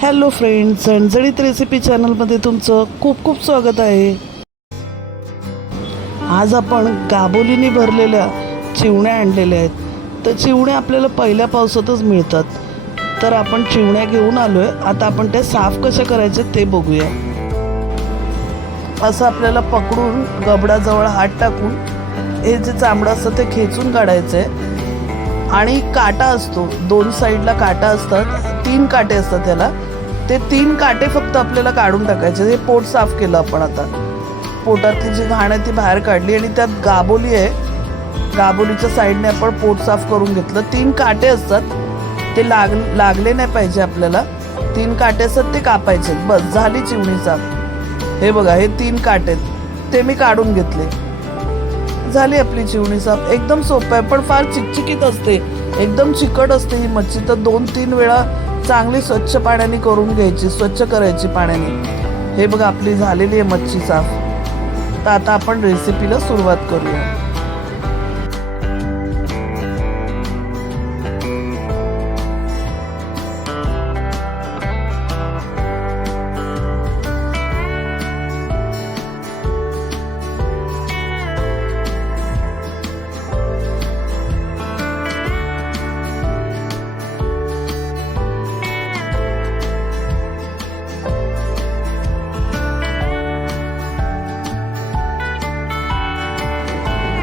Hello friends, झणझणीत recipe चॅनलमध्ये तुमचं खूप खूप स्वागत आहे। आज आपण गाबोलीने भरलेल्या चिवण्या आणलेल्या आहेत। तर चिवण्या आपल्याला पहिल्या पावसातच मिळतात, तर आपण चिवण्या घेऊन आलोय। आता आपण ते साफ कशा करायचे ते बघूया। असं आपल्याला पकडून गबडाजवळ हात टाकून हे जे चामडं असतं ते खेचून काढायचं आहे। आणि काटा असतो, दोन साईडला काटा असतात, 3 काटे असतात त्याला। ते 3 काटे फक्त आपल्याला काढून टाकायचे। हे पोट साफ केलं आपण। आता पोटातली जी घाण आहे ती बाहेर काढली आणि त्यात गाबोली आहे, गाबोलीच्या साईडने आपण पोट साफ करून घेतलं। 3 काटे असतात, ते लागले नाही पाहिजे आपल्याला। 3 काटे असतात ते कापायचे। बस झाली चिवणी साफ। हे बघा, हे 3 काटे ते मी काढून घेतले। झाली आपली चिवणी साफ। एकदम सोपं आहे, पण फार चिकचिकीत असते, एकदम चिकट असते ही मच्छी। तर 2-3 वेळा चांगली स्वच्छ पाण्याने करून घ्यायची, स्वच्छ करायची पाण्याने। हे बघा, आपली झालेली आहे मच्छी साफ। तर आता आपण रेसिपीला सुरुवात करूया।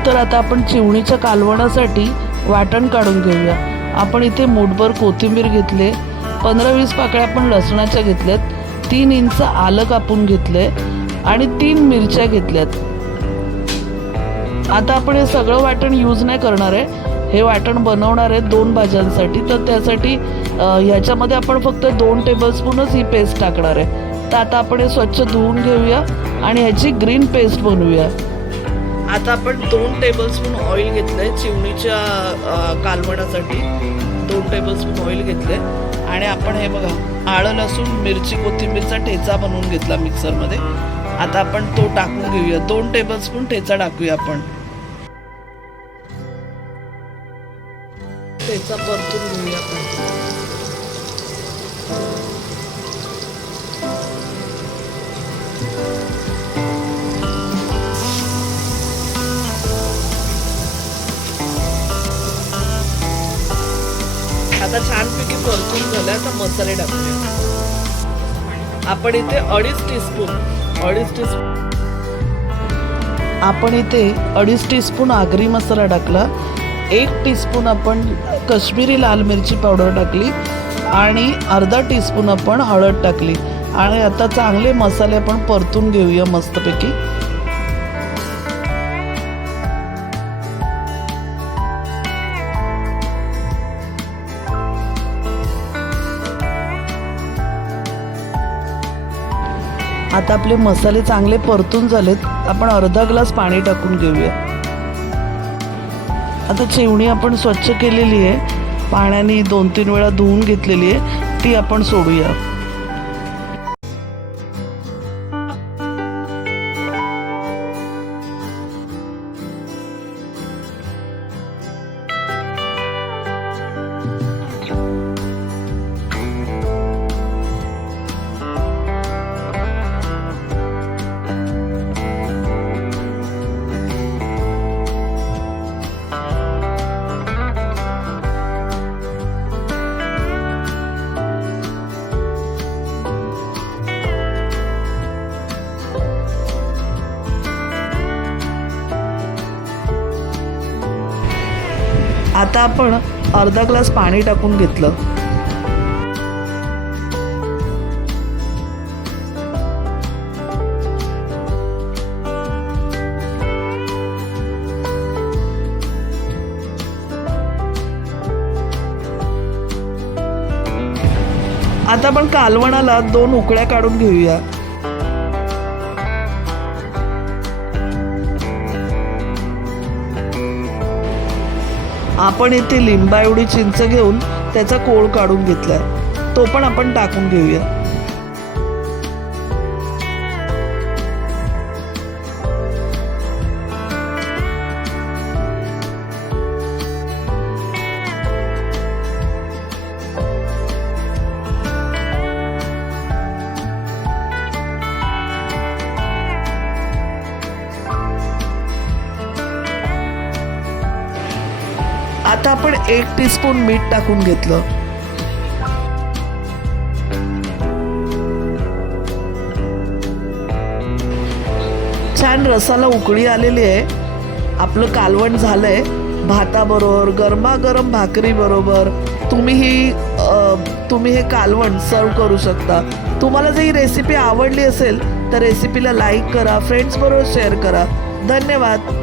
तर आता आपण चिवणीच्या कालवणासाठी वाटण काढून घेऊया। आपण इथे मूठभर कोथिंबीर घेतले, 15-20 पाकळ्या आपण लसणाच्या घेतल्यात, 3 इंच आलं कापून घेतले आणि 3 मिरच्या घेतल्यात। आता आपण हे सगळं वाटण यूज नाही करणार आहे, हे वाटण बनवणार आहे 2 भाज्यांसाठी। तर त्यासाठी ह्याच्यामध्ये आपण फक्त 2 टेबलस्पूनच ही पेस्ट टाकणार आहे। तर आता आपण हे स्वच्छ धुवून घेऊया आणि ह्याची ग्रीन पेस्ट बनवूया। आता आपण 2 टेबलस्पून ऑइल घेतलंय चिवणीच्या कालवणासाठी। 2 टेबलस्पून ऑइल घेतले आणि आपण हे बघा, आलं लसूण मिरची कोथिंबीरचा ठेचा बनवून घेतला मिक्सरमध्ये। आता आपण तो टाकून घेऊया। 2 टेबलस्पून ठेचा टाकूया आपण। ठेचा परतून घेऊया आपण। आता छानपैकी परतून झालं। आता मसाले टाकूया आपण इथे 2.5 टीस्पून आगरी मसाला टाकला, 1 टीस्पून आपण कश्मीरी लाल मिरची पावडर टाकली आणि अर्धा टीस्पून आपण हळद टाकली। आणि आता चांगले मसाले आपण परतून घेऊया मस्तपैकी। आता आपले मसाले चांगले परतून झालेत, आपण अर्धा ग्लास पाणी टाकून घेऊया। आता चिवणी आपण स्वच्छ केलेली आहे, पाण्याने 2-3 वेळा धुवून घेतलेली आहे, ती आपण सोडूया। आता आपण अर्धा ग्लास पाणी टाकून घेतलं। आता आपण कालवणाला 2 उकळ्या काढून घेऊया। आपण इथे लिंबा एवढी चिंच घेऊन त्याचा कोळ काढून घेतलाय, तो पण आपण टाकून घेऊया। आता आपण 1 टीस्पून मीठ टाकून घेतलं. छान रसाला उकळी आलेली आहे. आपलं कालवण झालंय. भाताबरोबर गरमागरम भाकरी बरोबर तुम्ही हे कालवण सर्व करू शकता. तुम्हाला जर ही रेसिपी आवडली असेल तर रेसिपीला लाईक करा, फ्रेंड्स बरोबर शेअर करा. धन्यवाद.